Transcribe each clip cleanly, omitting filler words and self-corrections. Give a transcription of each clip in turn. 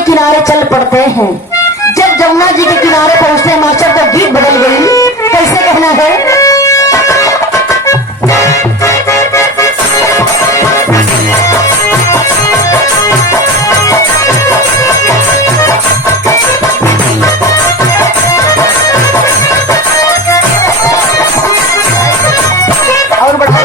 के किनारे चल पड़ते हैं। जब जमुना जी के किनारे पहुंचते हैं मास्टर तो गीत बदल गई। कैसे कहना है? और बढ़ा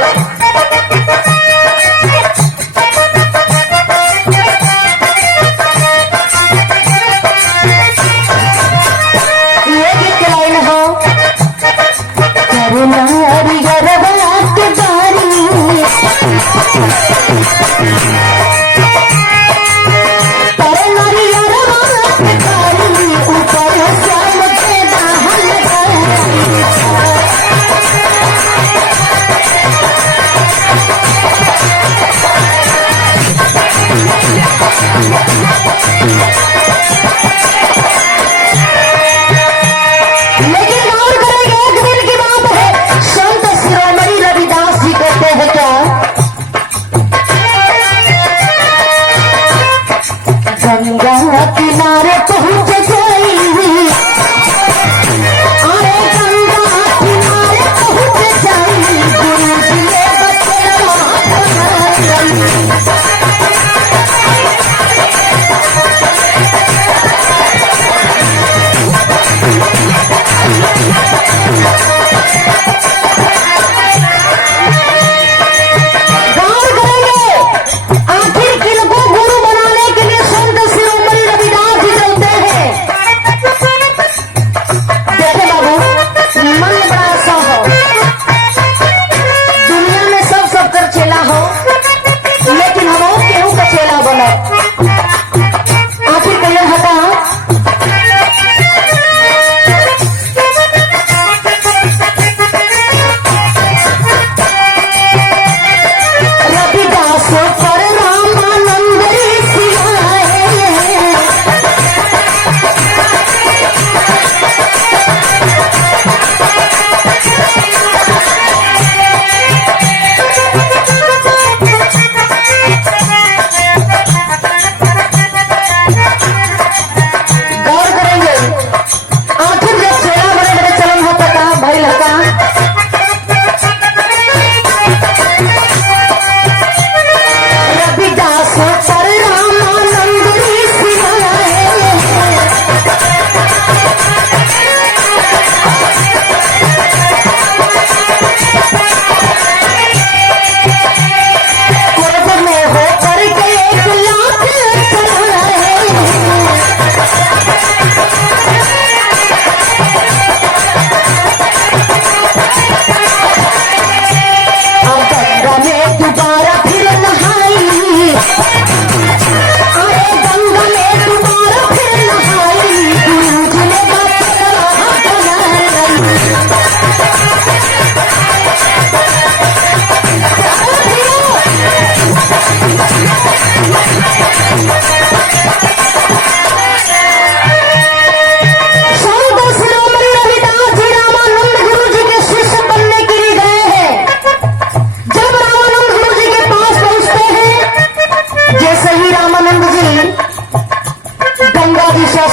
गंगा किनारे पहुंच गई। अरे गंगा किनारे पहुंच जाई गुरु जी ने बचेरा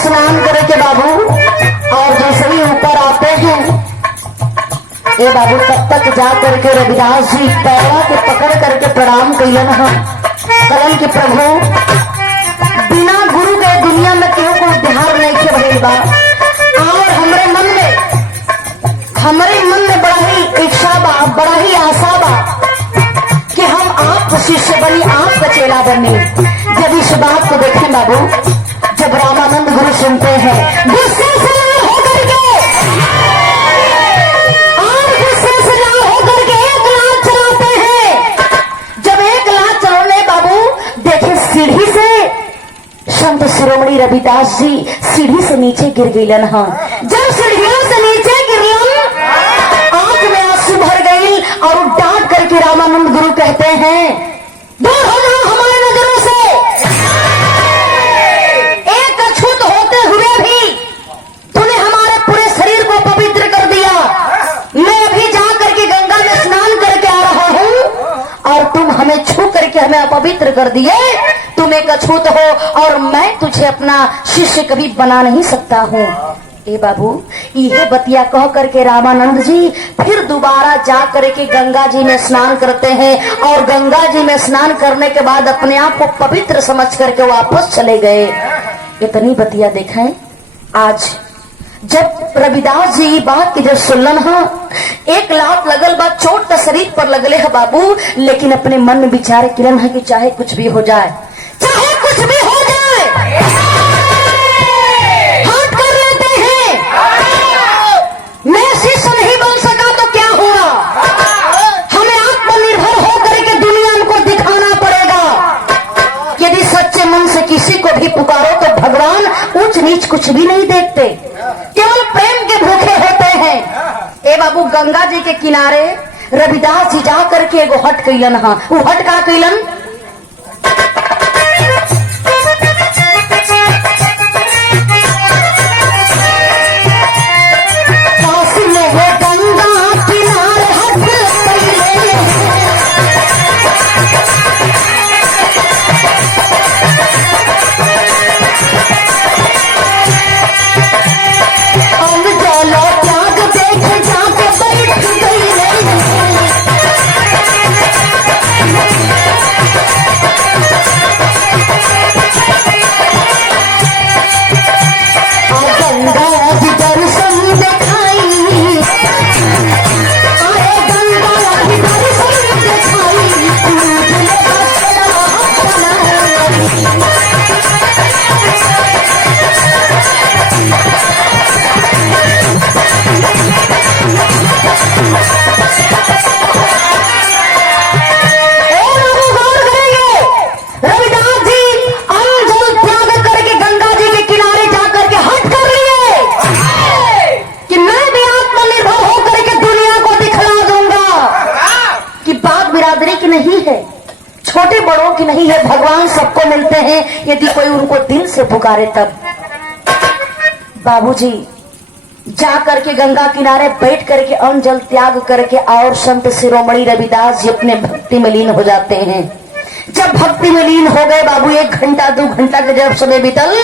स्नान करे के बाबू और जैसे ही ऊपर आते हैं ये बाबू तब तक जा करके रविदास जी पैरा के पकड़ करके प्रणाम कैलन कलन के प्रभु बिना गुरु के दुनिया में केहू को ध्यान नहीं के भइल बा और हमरे मन में बड़ा ही इच्छा बा, बड़ा ही आशा बा कि हम आप शिष्य बनी, आपका चेला बने। जब इस बात को देखें बाबू, जब रामानंद गुरु सुनते हैं गुस्से से होकर के और गुस्से से ना होकर के एक लाख चलाते हैं। जब एक लाख चलाने बाबू देखे सीढ़ी से संत शिरोमणि रविदास जी सीढ़ी से नीचे गिर गईलन। हाँ, जब सीढ़ियों से नीचे गिरलन आंख में आंसू भर गई और डांट करके रामानंद गुरु कहते हैं दूर हो जाओ हमारे नजरों से। एक अछूत होते हुए भी तूने हमारे पूरे शरीर को पवित्र कर दिया। मैं अभी जा करके गंगा में स्नान करके आ रहा हूँ और तुम हमें छू करके हमें अपवित्र कर दिए। तुम में कछूत हो और मैं तुझे अपना शिष्य कभी बना नहीं सकता हूँ। ए बाबू, यह बतिया कह करके रामानंद जी फिर दोबारा जा करके गंगा जी में स्नान करते हैं और गंगा जी में स्नान करने के बाद अपने आप को पवित्र समझ करके वापस चले गए। इतनी बतिया देखें, आज जब रविदास जी बात की जब सुनलन हा, एक लात लगल बात चोट तो शरीर पर लगले है बाबू, लेकिन अपने मन में विचार किरण है कि चाहे कुछ भी हो जाए, चाहे कुछ भी हो जाए, हाथ कर लेते हैं। मैं शिष्य नहीं बन सका तो क्या हुआ, हमें आत्मनिर्भर होकर के दुनिया को दिखाना पड़ेगा। यदि सच्चे मन से किसी को भी पुकारो तो भगवान ऊंच नीच कुछ भी नहीं देखते, केवल प्रेम के भूखे होते हैं। ए बाबू, गंगा जी के किनारे रविदास जी जा करके एगो हट कैलन हा। वो हट का कैलन, काशी में वो गंगा किनारे हट कैले, अंग जलो त्याग देख जाके बैठ गईले। गंगा जी दर्शन दिखाई, अरे गंगा जी दर्शन दिखाई, तुझे रविदास जी अन्न जल त्याग करके गंगा जी के किनारे जाकर के हट कर लिए कि मैं भी आत्मनिर्भर होकर के दुनिया को दिखला दूंगा कि बात बिरादरी की नहीं है, छोटे बड़ों की नहीं है, भगवान सबको मिलते हैं यदि कोई उनको दिल से पुकारे तब। बाबूजी जा करके गंगा किनारे बैठ करके अन्न जल त्याग करके और संत शिरोमणि रविदास जी अपने भक्ति में लीन हो जाते हैं। जब भक्ति में लीन हो गए बाबू, 1 घंटा 2 घंटा के जब समय बीतल,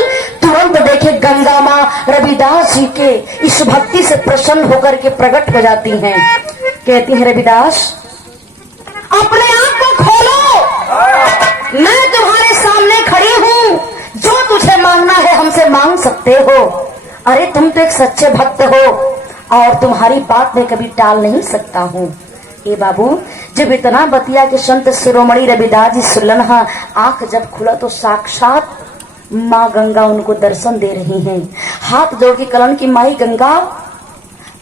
तुरंत देखे गंगा माँ रविदास जी के इस भक्ति से प्रसन्न होकर के प्रकट हो जाती हैं। कहती है, रविदास अपने आप को खोलो, मैं तुम्हारे सामने खड़ी हूँ, जो तुझे मांगना है हमसे मांग सकते हो। अरे तुम तो एक सच्चे भक्त हो और तुम्हारी बात में कभी टाल नहीं सकता हूँ। ए बाबू, जब इतना बतिया कि संत शिरोमणि रविदास जी सुनलन हा, आंख जब खुला तो साक्षात माँ गंगा उनको दर्शन दे रही हैं। हाथ जोड़ के कलन की माई गंगा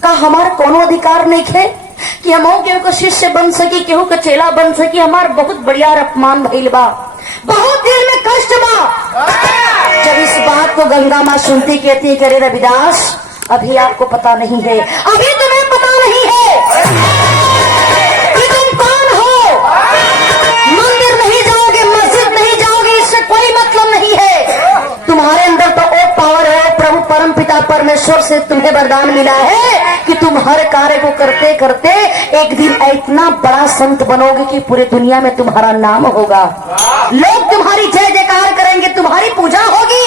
का हमार कोनो अधिकार नहीं है कि हम केहू का शिष्य बन सकी, केहू का चेला बन सकी। हमार बहुत बढ़िया अपमान भइल बा, बहुत दिल में कष्ट बा। जब इस बात को गंगा माँ सुनती कहती है, करे रविदास अभी आपको पता नहीं है, अभी तुम्हें पता नहीं है कि तुम कौन हो। मंदिर नहीं जाओगे, मस्जिद नहीं जाओगे, इससे कोई मतलब नहीं है। तुम्हारे अंदर तो वो पावर है, प्रभु परम पिता परमेश्वर से तुम्हें वरदान मिला है कि तुम हर कार्य को करते करते एक दिन इतना बड़ा संत बनोगे कि पूरे दुनिया में तुम्हारा नाम होगा, लोग तुम्हारी जय जयकार करेंगे, तुम्हारी पूजा होगी।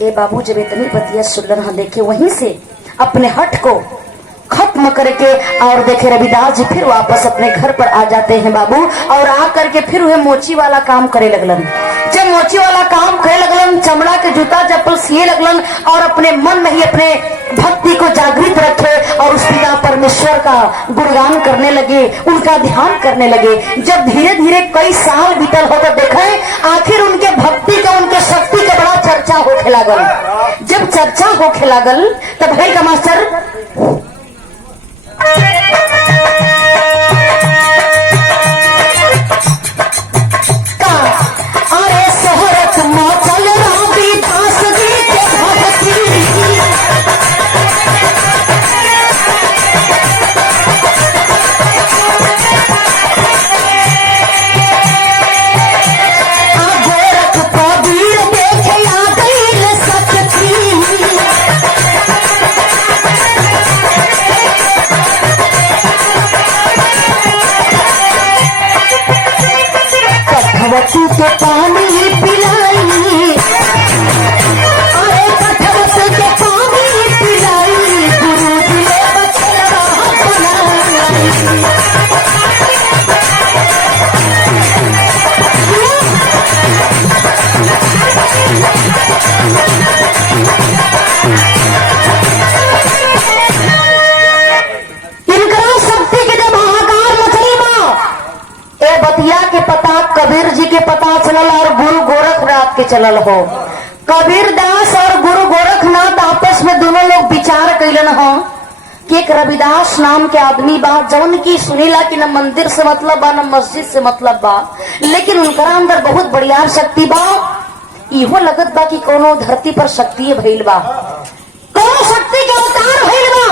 ए बाबू, जब इतनी बतिया सुनलन हा, देखे वहीं से अपने हट को खत्म करके और देखे रविदास जी फिर वापस अपने घर पर आ जाते हैं बाबू। और आ करके फिर वह मोची वाला काम करे लगलन। जब मोची वाला काम करे लगलन, चमड़ा के जूता चप्पल सिए लगलन और अपने मन में ही अपने भक्ति को जागृत रखे और उस पिता परमेश्वर का गुणगान करने लगे, उनका ध्यान करने लगे। जब धीरे धीरे कई साल बीतल होकर देखे, आखिर उनके भक्ति का, उनके शक्ति का बड़ा चर्चा होखे लागल। जब चर्चा होखे लागल तब है का मास्टर अरे शहरत मचल रविदास जी के भक्ति, गोरख कबीर देखे आ गई शक्ति। कठवती के पानी पिलाई, अरे कठवती के पानी पिलाई, गुरु जी ने बचड़ा बनाई। बतिया के पता कबीर जी के पता चलल और गुरु गोरखनाथ के चलल हो। कबीर दास और गुरु गोरखनाथ आपस में दोनों लोग विचार कैलन हो कि एक रविदास नाम के आदमी बा जौन की सुनीला कि न मंदिर से मतलब बा न मस्जिद से मतलब बा, लेकिन उनका अंदर बहुत बढ़िया शक्ति बा। इहो लगत बा कि कोनो धरती पर शक्ति भइल बा, कोनो शक्ति के अवतार भइल बा।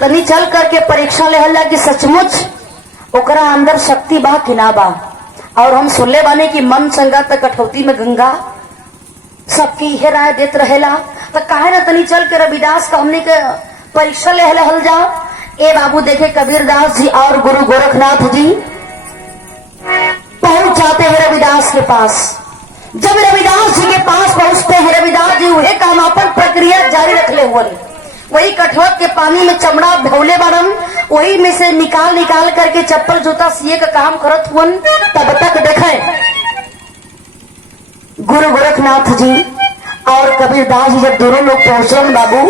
तनी चल करके परीक्षा लेहल जा कि सचमुच ओकरा अंदर शक्ति बा कि ना बा। और हम सुनले बाने कि मन संगा तक कठौती में गंगा, सबकी यह राय देत रहेला। तो काहे ना तनी चल के रविदास का हमने के परीक्षा ले हल जा। ए बाबू देखे कबीरदास जी और गुरु गोरखनाथ जी पहुंच जाते हैं रविदास के पास। जब रविदास जी के पास पहुंचते हैं, रविदास जी वही काम अपन प्रक्रिया जारी रखले हुए, वही कठवत के पानी में चमड़ा धोले बारन, वही में से निकाल करके चप्पल जूता सिए का काम करत हुन। तब तक देखे गुरु गोरखनाथ जी और कबीरदास जी जब दोनों लोग पहुंचलन बाबू,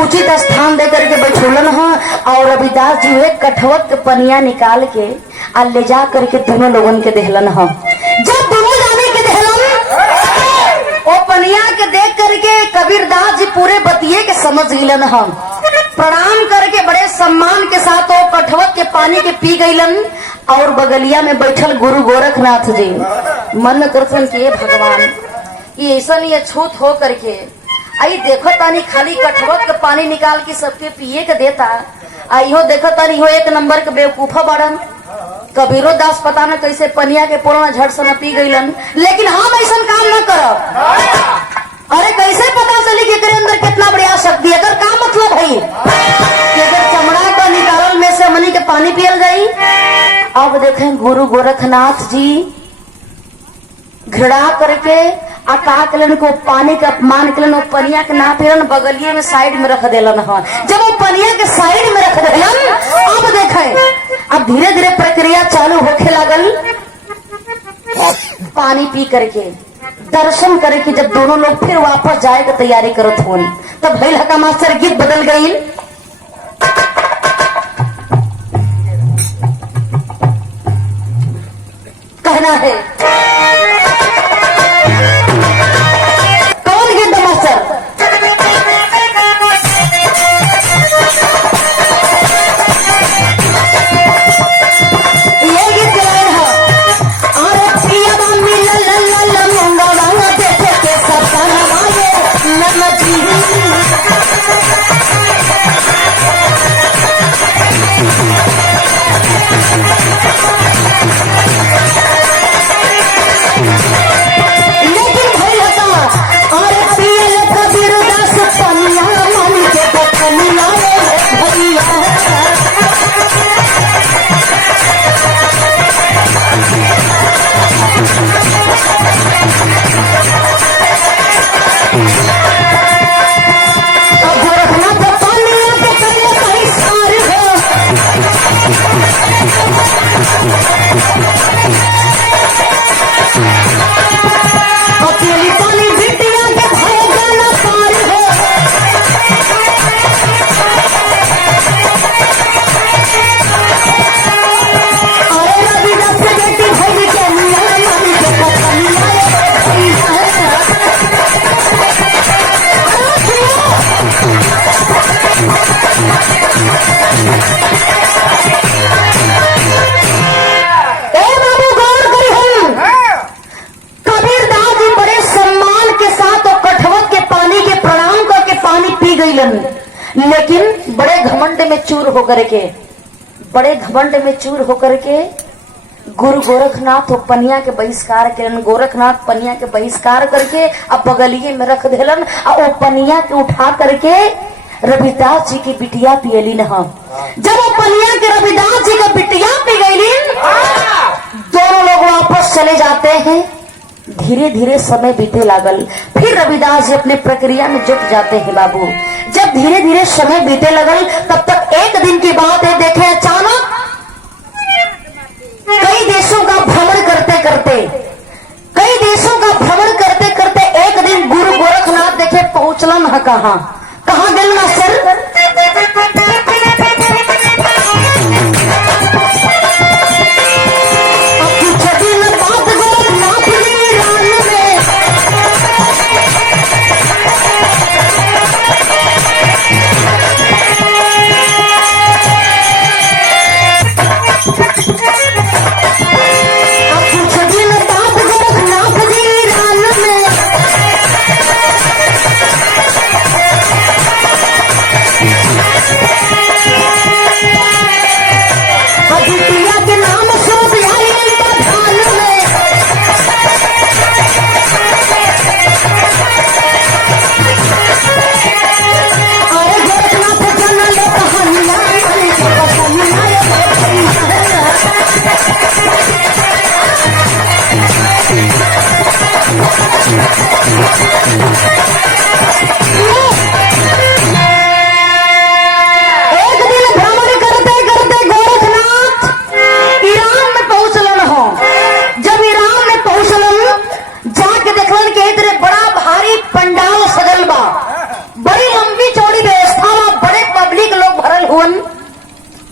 उचित स्थान दे करके बैठोलन है और रविदास जी वे कठवत के पनिया निकाल के ले जा करके दोनों लोगन के देहलन है। जब दोनों जाने के देहलन ओ पनिया के देख करके कबीरदास जी पूरे बतिये के समझ गिलन हम, प्रणाम करके बड़े सम्मान के साथ वो कठवत के पानी के पी गईलन। और बगलिया में बैठल गुरु गोरखनाथ जी मन में करथन कि भगवान ये ऐसा नहीं अछूत हो करके आई देखो तानी खाली कठवत के पानी निकाल के सबके पिए के देता, आइयो देखो तानी हो एक नंबर के बेवकूफा बड़न। कबीरो दास पता न कैसे पनिया के पूर्ण झट से न पी गईलन, लेकिन हम ऐसा काम न करब। अरे कैसे पता चली कि तेरे अंदर कितना बढ़िया शक्ति, अगर का मतलब है कि अगर चमड़ा का निकालल में से मनी के पानी पियल जाई। अब देखें गुरु गोरखनाथ जी घृणा करके आकाकलन को पानी का अपमान कलन, वो पनिया के ना पिलन, बगलिए में साइड में रख देलन है। जब वो पनिया के साइड में रख देलन, अब देखें अब धीरे धीरे प्रक्रिया चालू होके लागल। पानी पी करके दर्शन करके जब दोनों लोग फिर वापस जाए की तैयारी करत होन, तब भैल हका मास्टर गीत बदल गई। कहना है कौन गीत मास्टर? ये गीत गाए हैं। अरे पिया मम्मी ला मुंगा वाला देखे के सपना वाले नमजी। लेकिन बड़े घमंड में चूर होकर के गुरु गोरखनाथ पनिया के बहिष्कार केलन। गोरखनाथ पनिया के बहिष्कार करके अब बगलिए में रख देलन और वो पनिया के उठा करके रविदास जी की बिटिया पियलिन। जब वो पनिया के रविदास जी का बिटिया पी गईलिन, दोनों लोग वापस चले जाते हैं। धीरे धीरे समय बीते लागल। फिर रविदास जी अपने प्रक्रिया में जुट जाते हैं बाबू। जब धीरे धीरे समय बीते लगल तब तक एक दिन की बात है, देखे अचानक कई देशों का भ्रमण करते करते एक दिन गुरु गोरखनाथ देखे पहुंचलन है कहाँ गए ना सर।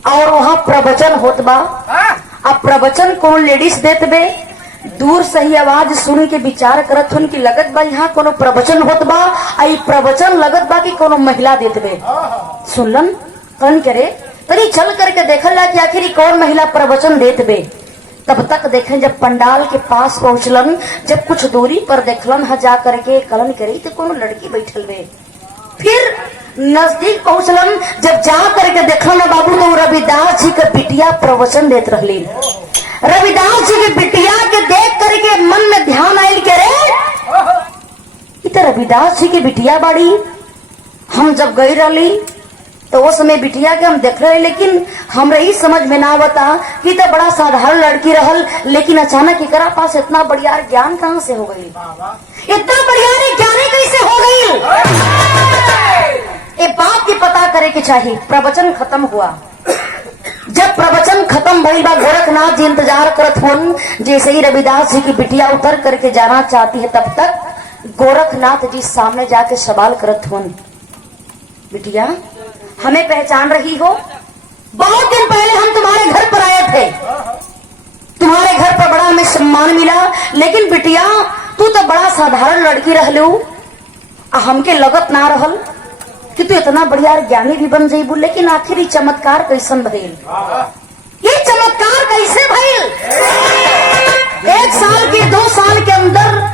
और वहाँ प्रवचन होत बा। अब प्रवचन कौन लेडीज देत बे, दूर सही आवाज सुन के विचार करत हन कि लगत बा यहाँ कोनो प्रवचन होत बा। आई प्रवचन लगत बा कि कोनो महिला देत बे। सुनलन कन करे तरी चल करके देखल ला कि आखिर कौन महिला प्रवचन देत बे। तब तक देखें जब पंडाल के पास पहुंचलन, जब कुछ दूरी पर देखलन हा जा करके कलन करे तो कोनो लड़की बैठल बे। फिर नजदीक पहुंचलन, जब जा करके देखल बाबू तो रविदास जी के बिटिया प्रवचन देत रहली। रविदास जी के बिटिया के देख करके मन में ध्यान आयल के रे तो रविदास जी की बिटिया बाड़ी। हम जब गई रही तो वो समय बिटिया के हम देख रहे, लेकिन हमरा ही समझ में ना बता कि तो बड़ा साधारण लड़की रहल, लेकिन अचानक एकरा पास इतना बढ़िया ज्ञान कहाँ से हो गई, इतना बढ़िया ज्ञान कैसे हो गई। ये बात की पता करे के चाहिए। प्रवचन खत्म हुआ। जब प्रवचन खत्म भइल बा, गोरखनाथ जी इंतजार करत हुन जैसे ही रविदास जी की बिटिया उतर करके जाना चाहती है, तब तक गोरखनाथ जी सामने जाके सवाल करत हुन, बिटिया हमें पहचान रही हो? बहुत दिन पहले हम तुम्हारे घर पर आए थे, तुम्हारे घर पर बड़ा हमें सम्मान मिला, लेकिन बिटिया तू तो बड़ा साधारण लड़की रहलू। हमके लगत ना रहल कि तू इतना बढ़िया ज्ञानी भी बन जाइबू, लेकिन आखिर चमत्कार कैसन भइल? ये चमत्कार कैसे भइल? 1 साल के 2 साल के अंदर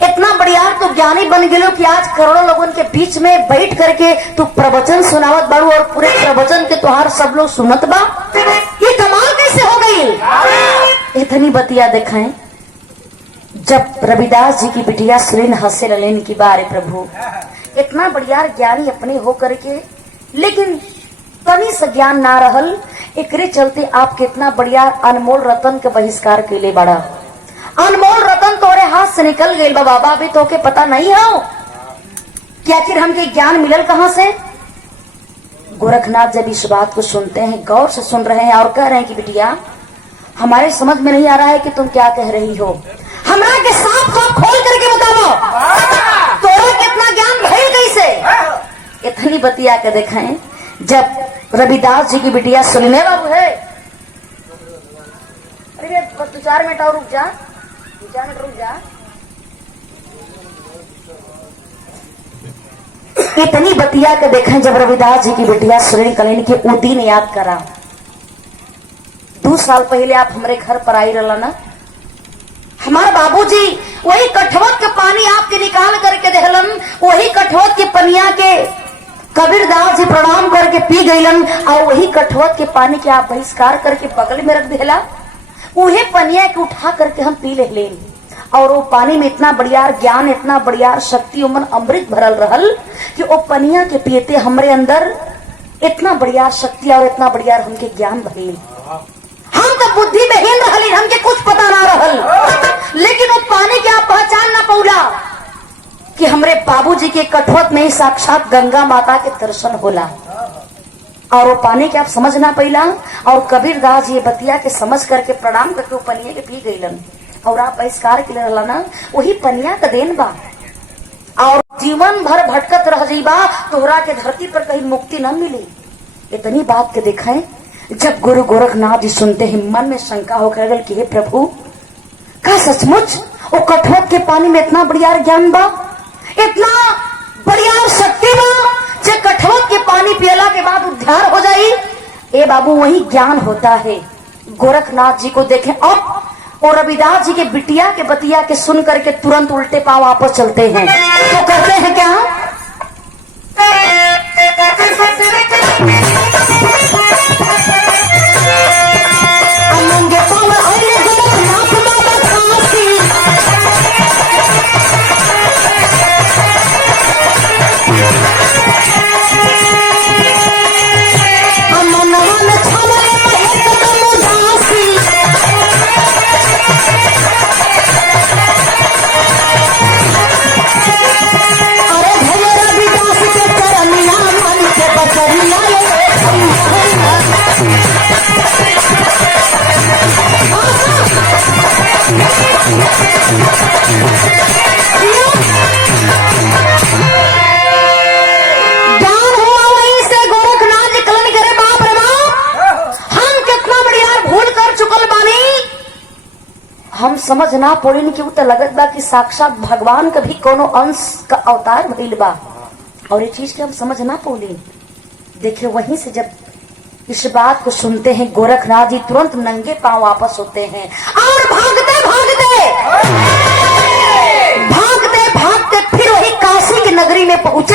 इतना बढ़िया तू ज्ञानी बन गेलो कि आज करोड़ों लोगों के बीच में बैठ करके तू प्रवचन सुनावत बाड़ू और पूरे प्रवचन के तुहार सब लोग सुनत बा। ये कमाल कैसे हो गई? इतनी बतिया दिखाएं। जब रविदास जी की बिटिया सुरीन हंसे ललेन की बारे प्रभु इतना बढ़िया ज्ञानी अपने हो करके, लेकिन तनी से ज्ञान ना रहल, एकरे चलते आप कितना बढ़िया अनमोल रतन के बहिष्कार के लिए बड़ा। अनमोल रतन तोरे हाथ से निकल गए बाबा, अभी तो के पता नहीं हो कि आखिर हमके ज्ञान मिलल कहाँ से। गोरखनाथ जब इस बात को सुनते हैं, गौर से सुन रहे हैं और कह रहे हैं कि बिटिया हमारे समझ में नहीं आ रहा है कि तुम क्या कह रही हो, हमरा के साफ साफ खोल करके बताओ तोरा कितना ज्ञान भइल कैसे। इतनी बतिया के देखें। जब रविदास जी की बिटिया सुनने बाबू है, अरे 2-4 मिनट और रुक जा, 2-4 मिनट रुक जा। इतनी बतिया के देखें। जब रविदास जी की बिटिया सुरीन कलीन के वो दिन याद करा, 2 साल पहले आप हमारे घर पर आई रहा ना, हमारे बाबूजी वही कठवत के पानी आपके निकाल करके देहलन, वही कठवत के पनिया के कबीरदास जी प्रणाम करके पी गईलन, और वही कठवत के पानी के आप बहिष्कार करके बगल में रख देला। वही पनिया के उठा करके हम पी ले, और वो पानी में इतना बढ़िया ज्ञान, इतना बढ़िया शक्ति, उमन अमृत भरल रहल कि वो पनिया के पीते हमरे अंदर इतना बढ़िया शक्ति और इतना बढ़िया हमके ज्ञान भरिल। हम तो बुद्धि में हीन रहली हमके कुछ पता ना रहल, लेकिन वो पानी के आप पहचान ना पौला कि हमरे बाबूजी के कठवत में ही साक्षात गंगा माता के दर्शन होला। और वो पानी के आप समझ ना पैला, और कबीरदास ये बतिया के समझ करके प्रणाम करके वो पनिया के पी गईलन। और आप बहिष्कार के लिए ना वही पनिया का देन बा, और जीवन भर भटकत रह जाइबा, तोहरा के धरती पर कहीं मुक्ति न मिली। इतनी बात के देखें, जब गुरु गोरखनाथ जी सुनते ही मन में शंका होकर लगल कि हे प्रभु, का सचमुच वो कठोर के पानी में इतना बढ़िया ज्ञान बा, इतना बढ़िया शक्ति बा, जे कठोर के पानी पियला के बाद उद्धार हो जाई। ए बाबू, वही ज्ञान होता है। गोरखनाथ जी को देखें अब, और रविदास जी के बिटिया के बतिया के सुन करके तुरंत उल्टे पांव वापस चलते हैं। तो करते हैं क्या, नंगे पांव आए गोरखनाथ बाबा काशी, मनवन छाले एकदम उदासी, अरे भैया रविदास के चरनिया मन के बचनिया ज्ञान हुआ वहीं से। गोरखनाथ जी कलन करे, बाप रे बाप, हम कितना बढ़िया भूल कर चुकल बानी। हम समझ ना पड़ेन कि तो लगत बा कि साक्षात भगवान का भी कोनो अंश का अवतार भइल बा, और ये चीज के हम समझ ना पौली। देखिए, वहीं से जब इस बात को सुनते हैं गोरखनाथ जी तुरंत नंगे पांव वापस होते हैं, और भागते भागते फिर वही काशी की नगरी में पहुंचे,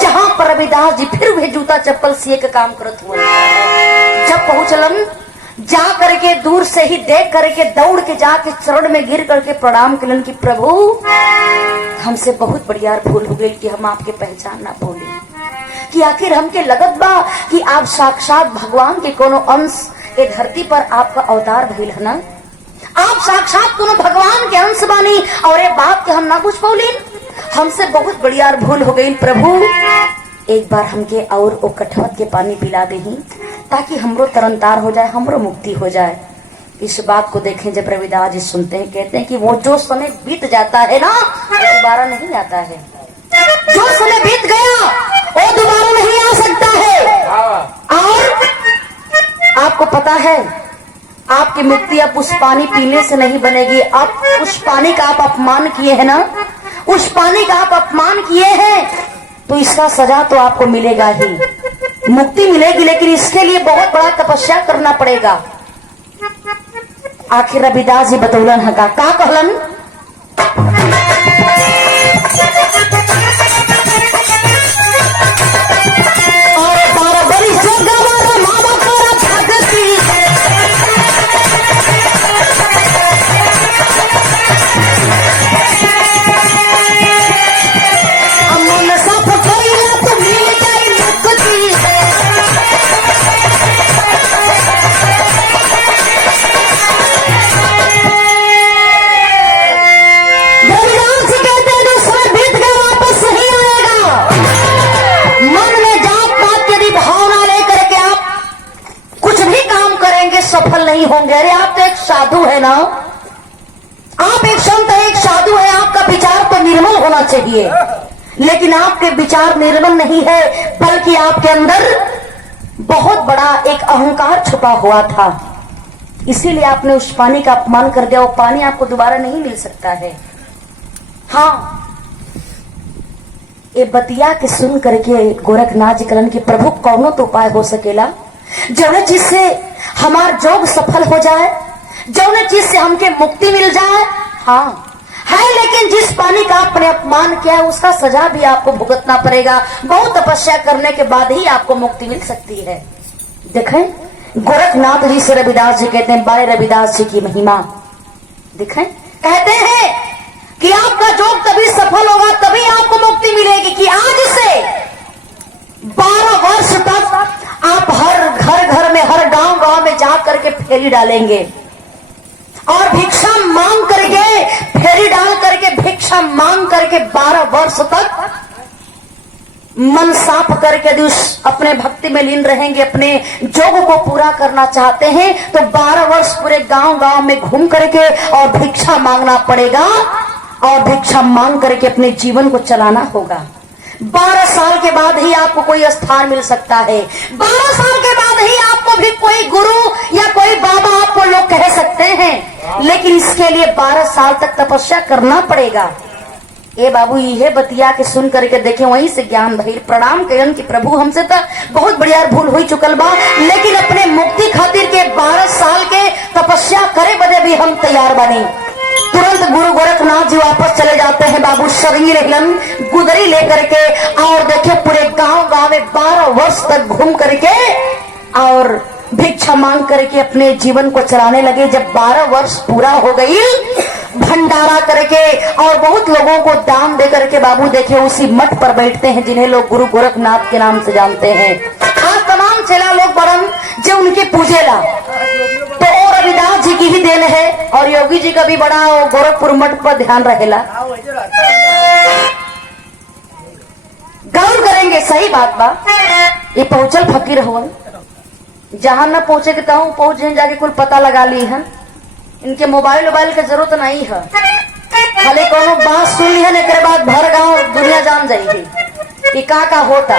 जहां पर रविदास जी फिर वही जूता चप्पल सिए का काम करत हुए। जब पहुंचलन, जा करके दूर से ही देख करके दौड़ के जाके चरण में गिर करके प्रणाम कलन कि प्रभु, हमसे बहुत बढ़िया भूल हो गई कि हम आपके पहचान ना भूले, कि आखिर हमके लगत बा कि आप साक्षात भगवान के कोनो अंश ए धरती पर आपका अवतार भइल है ना, आप साक्षात कोनो भगवान के अंश बानी, और ये बात के हम ना पूछ पौली। हमसे बहुत बढ़िया भूल हो गई प्रभु, एक बार हमके और वो कठवत के पानी पिला देही, ताकि हमरो तरनतार हो जाए, हमरो मुक्ति हो जाए। इस बात को देखें, जब रविदास जी सुनते हैं, कहते हैं कि वो जो समय बीत जाता है ना, वो दोबारा नहीं आता है। जो समय बीत गया वो दोबारा नहीं आ सकता है। और आपको पता है, आपकी मुक्ति अब उस पानी पीने से नहीं बनेगी। अब उस पानी का आप अपमान किए हैं ना, उस पानी का आप अपमान किए हैं, तो इसका सजा तो आपको मिलेगा ही। मुक्ति मिलेगी, लेकिन इसके लिए बहुत बड़ा तपस्या करना पड़ेगा। आखिर रविदास जी बतौलन है का कहलन, सफल नहीं होंगे। अरे आप तो एक साधु है ना, आप एक संत है, एक साधु है, आपका विचार तो निर्मल होना चाहिए, लेकिन आपके विचार निर्मल नहीं है, बल्कि आपके अंदर बहुत बड़ा एक अहंकार छुपा हुआ था। इसीलिए आपने उस पानी का अपमान कर दिया। वो पानी आपको दोबारा नहीं मिल सकता है। हाँ, ये बतिया के सुन करके गोरखनाथ जी कलन के प्रभु कौनो तो उपाय हो सकेला, जौने चीज से हमार जोग सफल हो जाए, जौने चीज से हमके मुक्ति मिल जाए। हाँ है, लेकिन जिस पानी का आपने अपमान किया है उसका सजा भी आपको भुगतना पड़ेगा। बहुत तपस्या करने के बाद ही आपको मुक्ति मिल सकती है। देखें, गोरखनाथ जी से रविदास जी कहते हैं, बारे रविदास जी की महिमा देखें, कहते हैं कि आपका जोग तभी सफल होगा, तभी आपको मुक्ति मिलेगी कि आज से 12 वर्ष तक आप हर घर में, हर गांव में जा करके फेरी डालेंगे, और भिक्षा मांग करके, फेरी डाल करके भिक्षा मांग करके 12 वर्ष तक मन साफ करके यदि उस अपने भक्ति में लीन रहेंगे, अपने जोग को पूरा करना चाहते हैं तो 12 वर्ष पूरे गांव-गांव में घूम करके और भिक्षा मांगना पड़ेगा और भिक्षा मांग करके अपने जीवन को चलाना होगा। 12 साल के बाद ही आपको कोई स्थान मिल सकता है। 12 साल के बाद ही आपको भी कोई गुरु या कोई बाबा आपको लोग कह सकते हैं, लेकिन इसके लिए 12 साल तक तपस्या करना पड़ेगा। ए बाबू ये बतिया के सुन करके देखे, वहीं से ज्ञान भइल। प्रणाम कहन कि प्रभु हमसे तो बहुत बढ़िया भूल हुई चुकल बा, लेकिन अपने मुक्ति खातिर के 12 साल के तपस्या करे बदे भी हम तैयार बने। तुरंत गुरु गोरखनाथ जी वापस चले जाते हैं बाबू शरीर हिलन गुदरी लेकर के, और देखे पूरे गांव-गांव में 12 वर्ष तक घूम करके और भिक्षा मांग करके अपने जीवन को चलाने लगे। जब 12 वर्ष पूरा हो गई, भंडारा करके और बहुत लोगों को दान दे करके बाबू देखे उसी मठ पर बैठते हैं जिन्हें लोग गुरु गोरखनाथ के नाम से जानते हैं। आज तमाम चेला लोग बड़न जो उनके पूजेला तो और रविदास जी की ही देन है, और योगी जी का भी बड़ा गोरखपुर मठ पर ध्यान रहेला। गौर करेंगे, सही बात बा। ये पहुंचल फकीर हुआ, जहां न पहुंचे के ताऊ पहुंच जाके कुल पता लगा ली है। इनके मोबाइल की जरूरत नहीं है, खाली कोनो बात सुन ली है, एक बाद भर गांव दुनिया जान जाएगी कि का होता।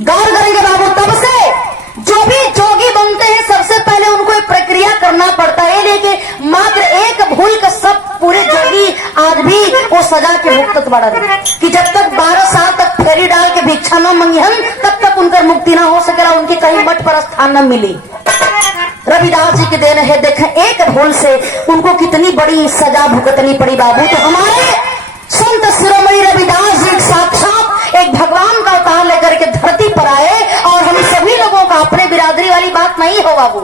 गौर करेंगे बाबू, तब से जो भी जोगी बनते हैं सबसे पहले उनको एक प्रक्रिया करना पड़ता है, लेकिन मात्र एक भूल का सब पूरे जोगी आज भी वो सजा के मुक्त बढ़ रहे कि जब तक 12 साल तक फेरी डाल के भिक्षा न मंगिहन तब तक उनका मुक्ति ना हो सकेला, उनकी कहीं मठ पर स्थान न मिली। रविदास जी के देन है, देखें एक भूल से उनको कितनी बड़ी सजा भुगतनी पड़ी बाबू। तो हमारे संत शिरोमणि रविदास जी साक्षात एक भगवान का अवतार लेकर के धरती पर आए, और हम सभी लोगों का अपने बिरादरी वाली बात नहीं हो बाबू,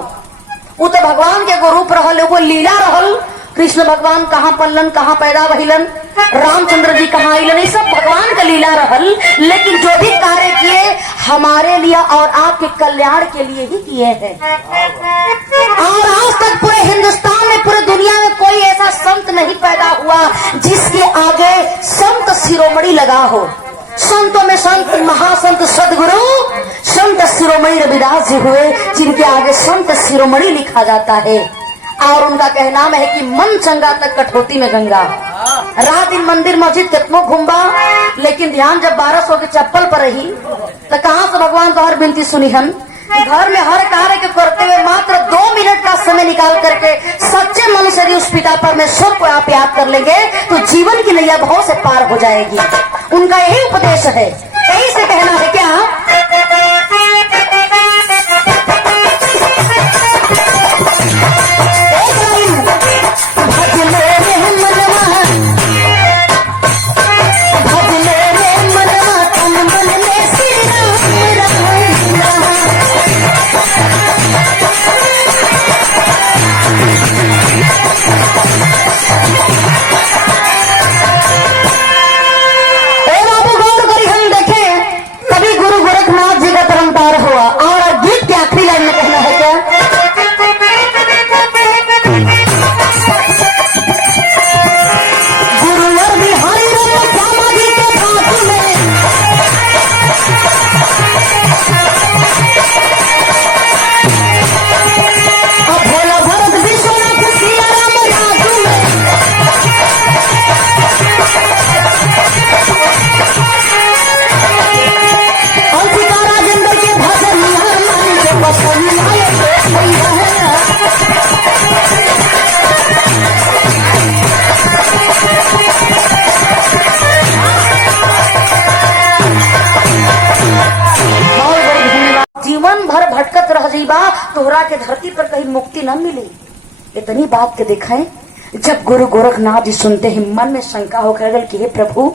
वो तो भगवान के रूप रहल, वो लीला रहल। कृष्ण भगवान कहाँ पल्लन, कहाँ पैदा भइलन, रामचंद्र जी कहाँ आइलन, ये सब भगवान का लीला रहल। लेकिन जो भी कार्य किए हमारे लिए और आपके कल्याण के लिए ही किए हैं। और आज तक पूरे हिंदुस्तान में, पूरे दुनिया में कोई ऐसा संत नहीं पैदा हुआ जिसके आगे संत शिरोमणि लगा हो। संतों में संत महासंत सदगुरु संत शिरोमणि रविदास जी हुए, जिनके आगे संत शिरोमणि लिखा जाता है। और उनका कहना है कि मन चंगा तक कठौती में गंगा। रात दिन मंदिर मस्जिद कितनों घूमबा, लेकिन ध्यान जब 1200 के चप्पल पर रही तो कहां से भगवान तो हर विनती सुनी हम। घर में हर कार्य के करते हुए मात्र 2 मिनट का समय निकाल करके सच्चे मन से उस पिता परमेश्वर को आप याद कर लेंगे तो जीवन की नैया बहुत से पार हो जाएगी। उनका यही उपदेश है, यही से कहना है क्या, जीवन भर भटकत रह जाइबा, तोहरा के धरती पर कहीं मुक्ति न मिली। इतनी बात के दिखाएं, जब गुरु गोरखनाथ जी सुनते ही मन में शंका होकर लगल कि हे प्रभु,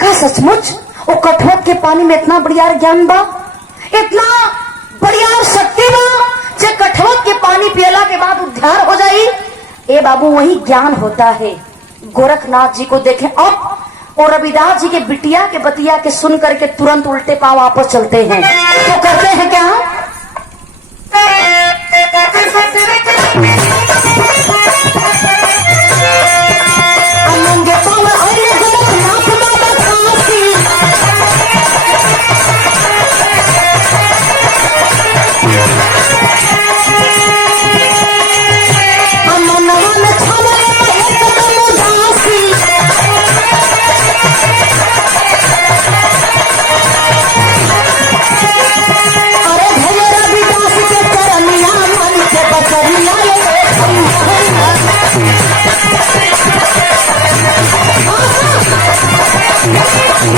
का सचमुच वो कठोर के पानी में इतना बढ़िया ज्ञान बा, इतना बढ़िया शक्ति बा, जब कठोर के पानी पियला के बाद उद्धार हो जाई। ए बाबू, वही ज्ञान होता है। गोरखनाथ जी को देखें अब, और रविदास जी के बिटिया के बतिया के सुन करके तुरंत उल्टे पांव वापस चलते हैं। तो करते हैं क्या, ज्ञान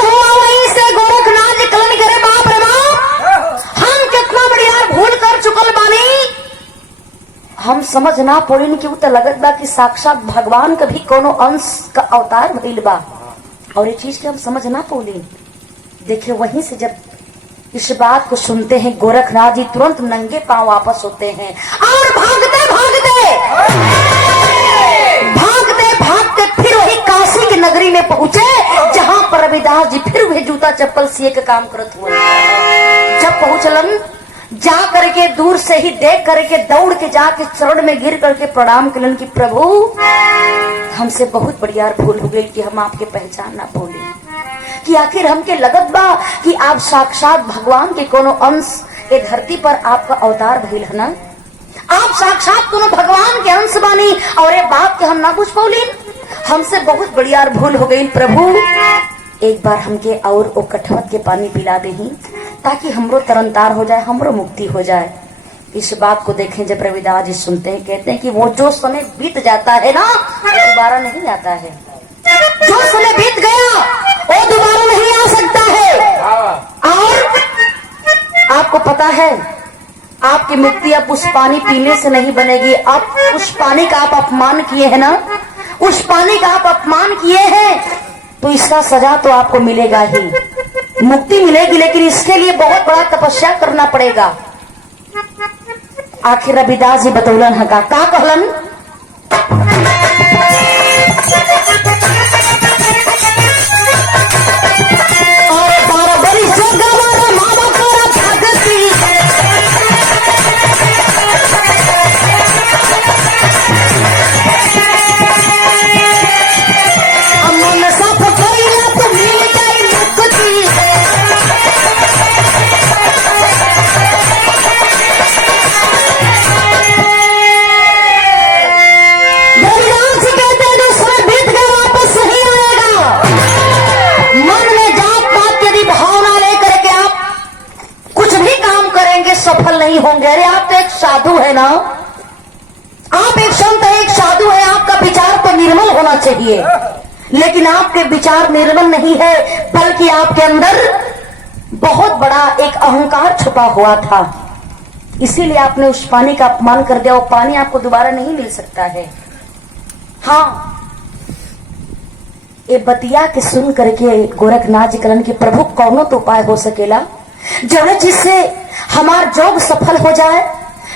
हुआ वहीं से गोरखनाथ जी कलन करे बाप रे बाप, हम कितना बढ़िया भूल कर चुकल बानी। हम समझ ना पड़ेन कि तो लगत बा कि साक्षात भगवान का भी कोनो अंश का अवतार भइल बा, और ये चीज के हम समझ ना पौली। देखिए वहीं से जब इस बात को सुनते हैं गोरखनाथ जी तुरंत नंगे पांव वापस होते हैं और भागते भागते भागते भागते फिर वही काशी की नगरी में पहुंचे, जहां पर रविदास जी फिर वही जूता चप्पल सिए का काम करत हुए। जब पहुंचलन, जा करके दूर से ही देख करके दौड़ के जाके चरण में गिर करके प्रणाम कलन की प्रभु हमसे बहुत बढ़िया भूल हो गई कि हम आपके पहचान ना भूले, कि आखिर हमके लगत बा कि आप साक्षात भगवान के कोनो अंश ए धरती पर आपका अवतार भइल है ना, आप साक्षात कोनो भगवान के अंश बानी, और ये बात के हम ना पूछ पौली, हमसे बहुत बढ़िया भूल हो गई प्रभु। एक बार हमके और वो कठवत के पानी पिला देही ताकि हमरो तरनतार हो जाए, हमरो मुक्ति हो जाए। इस बात को देखें जब रविदास जी सुनते हैं, कहते हैं कि वो जो समय बीत जाता है ना दोबारा नहीं आता है, जो समय बीत गया वो दोबारा नहीं आ सकता है। और आपको पता है आपकी मुक्ति अब उस पानी पीने से नहीं बनेगी। अब उस पानी का आप अपमान किए हैं ना, उस पानी का आप अपमान किए हैं तो इसका सजा तो आपको मिलेगा ही, मुक्ति मिलेगी, लेकिन इसके लिए बहुत बड़ा तपस्या करना पड़ेगा। आखिर रविदास जी बतौलन है का कहलन, सफल नहीं होंगे। अरे आप तो एक साधु है ना, आप एक संत है, एक साधु है, आपका विचार तो निर्मल होना चाहिए, लेकिन आपके विचार निर्मल नहीं है, बल्कि आपके अंदर बहुत बड़ा एक अहंकार छुपा हुआ था, इसीलिए आपने उस पानी का अपमान कर दिया। वो पानी आपको दोबारा नहीं मिल सकता है। हाँ, ये बतिया के सुन करके गोरखनाथ जी कलन के प्रभु कौनो तो उपाय हो सकेला जौने चीज से हमार जोग सफल हो जाए,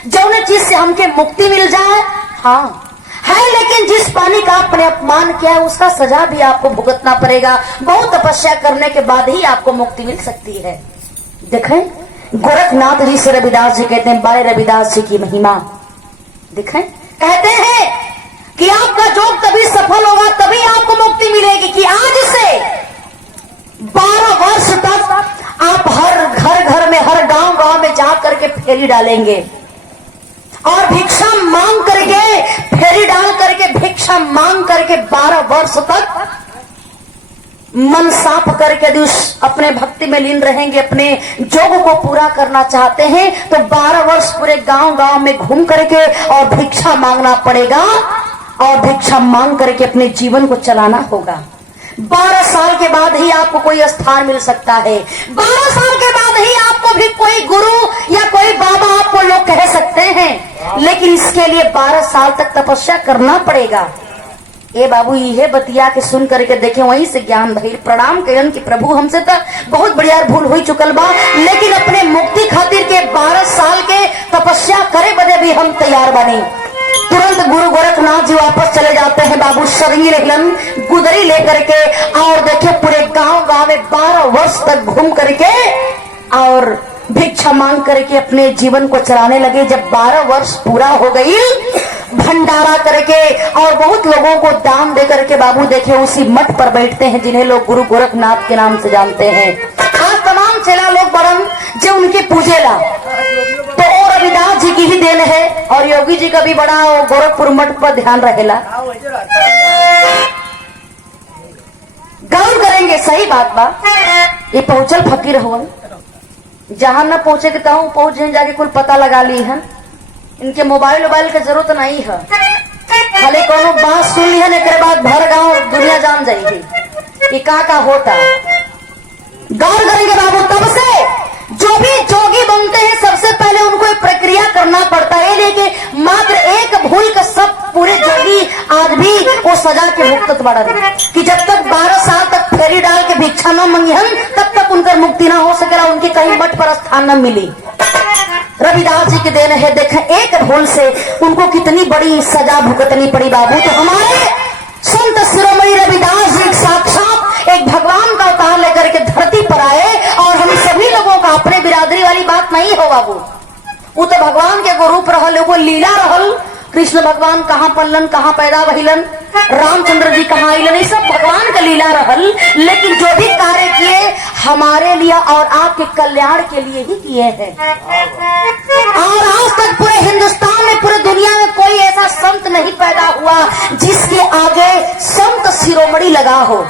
जौने चीज से हमके मुक्ति मिल जाए। हाँ है, लेकिन जिस पानी का आपने अपमान किया है उसका सजा भी आपको भुगतना पड़ेगा। बहुत तपस्या करने के बाद ही आपको मुक्ति मिल सकती है। देखें गोरखनाथ जी से रविदास जी कहते हैं, बारे रविदास जी की महिमा देखें, कहते हैं कि आपका जोग तभी सफल होगा, तभी आपको मुक्ति मिलेगी कि आज से 12 वर्ष तक आप हर घर में, हर गांव में जा करके फेरी डालेंगे और भिक्षा मांग करके, फेरी डाल करके भिक्षा मांग करके 12 वर्ष तक मन साफ करके यदि अपने भक्ति में लीन रहेंगे, अपने जोग को पूरा करना चाहते हैं तो 12 वर्ष पूरे गांव में घूम करके और भिक्षा मांगना पड़ेगा, और भिक्षा मांग करके अपने जीवन को चलाना होगा। 12 साल के बाद ही आपको कोई स्थान मिल सकता है, 12 साल के बाद ही आपको भी कोई गुरु या कोई बाबा आपको लोग कह सकते हैं, लेकिन इसके लिए 12 साल तक तपस्या करना पड़ेगा। ये बाबू ये बतिया के सुन करके देखे, वहीं से ज्ञान भई प्रणाम करण की प्रभु हमसे तो बहुत बढ़िया भूल हुई चुकल बा, लेकिन अपने मुक्ति खातिर के 12 साल के तपस्या करे बदे भी हम तैयार बने। तुरंत गुरु गोरखनाथ जी वापस चले जाते हैं बाबू शरीर हिलन गुदरी लेकर के, और देखे पूरे गांव में 12 वर्ष तक घूम करके और भिक्षा मांग करके अपने जीवन को चलाने लगे। जब 12 वर्ष पूरा हो गई, भंडारा करके और बहुत लोगों को दान दे करके बाबू देखे उसी मठ पर बैठते हैं जिन्हें लोग गुरु गोरखनाथ के नाम से जानते हैं। आज तमाम चेला लोग बड़न जो उनके पूजेला तो और रविदास जी की ही देन है, और योगी जी का भी बड़ा गोरखपुर मठ पर ध्यान रहेला। गौर करेंगे, सही बात बा, ये पहुंचल फकीर हवन, जहां न पहुंचे के तहु पहुंच जाके कुल पता लगा ली है। इनके मोबाइल वोबाइल के जरूरत नहीं है, खाली कोनो बात सुन लिया एक बाद भर गांव दुनिया जान जाएगी कि का होता। गौर करेंगे बाबू, तब से जो भी जोगी बनते हैं सबसे पहले उनको एक प्रक्रिया करना पड़ता है, लेकिन मात्र एक भूल का सब पूरे जोगी आज भी वो सजा के मुक्त बढ़न कि जब तक 12 साल तक फेरी डाल के भिक्षा न मंगिहन तब तक उनका मुक्ति ना हो सकेला, उनकी कहीं मठ पर स्थान न मिली। रविदास जी के देन है, देखें एक भूल से उनको कितनी बड़ी सजा भुगतनी पड़ी बाबू। तो हमारे संत शिरोमणि रविदास जी साक्षात एक भगवान का अवतार लेकर के धरती पर आए और हम सभी लोगों का अपने बिरादरी वाली बात नहीं हो बाबू, वो तो भगवान के एगो रूप रहल, वो लीला रहल। कृष्ण भगवान कहाँ पललन, कहाँ पैदा भइलन, रामचंद्र जी कहाँ आइलन, ये सब भगवान का लीला रहल। लेकिन जो भी कार्य किए हमारे लिए और आपके कल्याण के लिए ही किए हैं। और आज तक पूरे हिंदुस्तान में, पूरे दुनिया में कोई ऐसा संत नहीं पैदा हुआ जिसके आगे संत शिरोमणि लगा हो।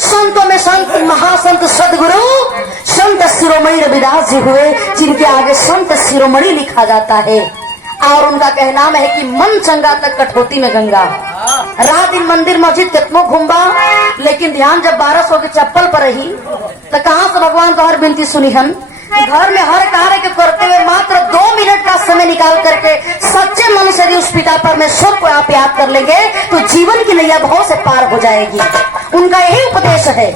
संतों में संत महासंत सदगुरु संत शिरोमणि रविदास जी हुए, जिनके आगे संत शिरोमणि लिखा जाता है। और उनका कहना है कि मन चंगा तक कठौती में गंगा। रात दिन मंदिर मस्जिद कितनों घूमबा, लेकिन ध्यान जब 1200 के चप्पल पर रही तो कहां से भगवान तो हर विनती सुनी हम। घर में हर कार्य के करते हुए मात्र 2 मिनट का समय निकाल करके सच्चे मन से उस पिता परमेश्वर को आप याद कर लेंगे तो जीवन की नैया बहुत से पार हो जाएगी। उनका यही उपदेश है।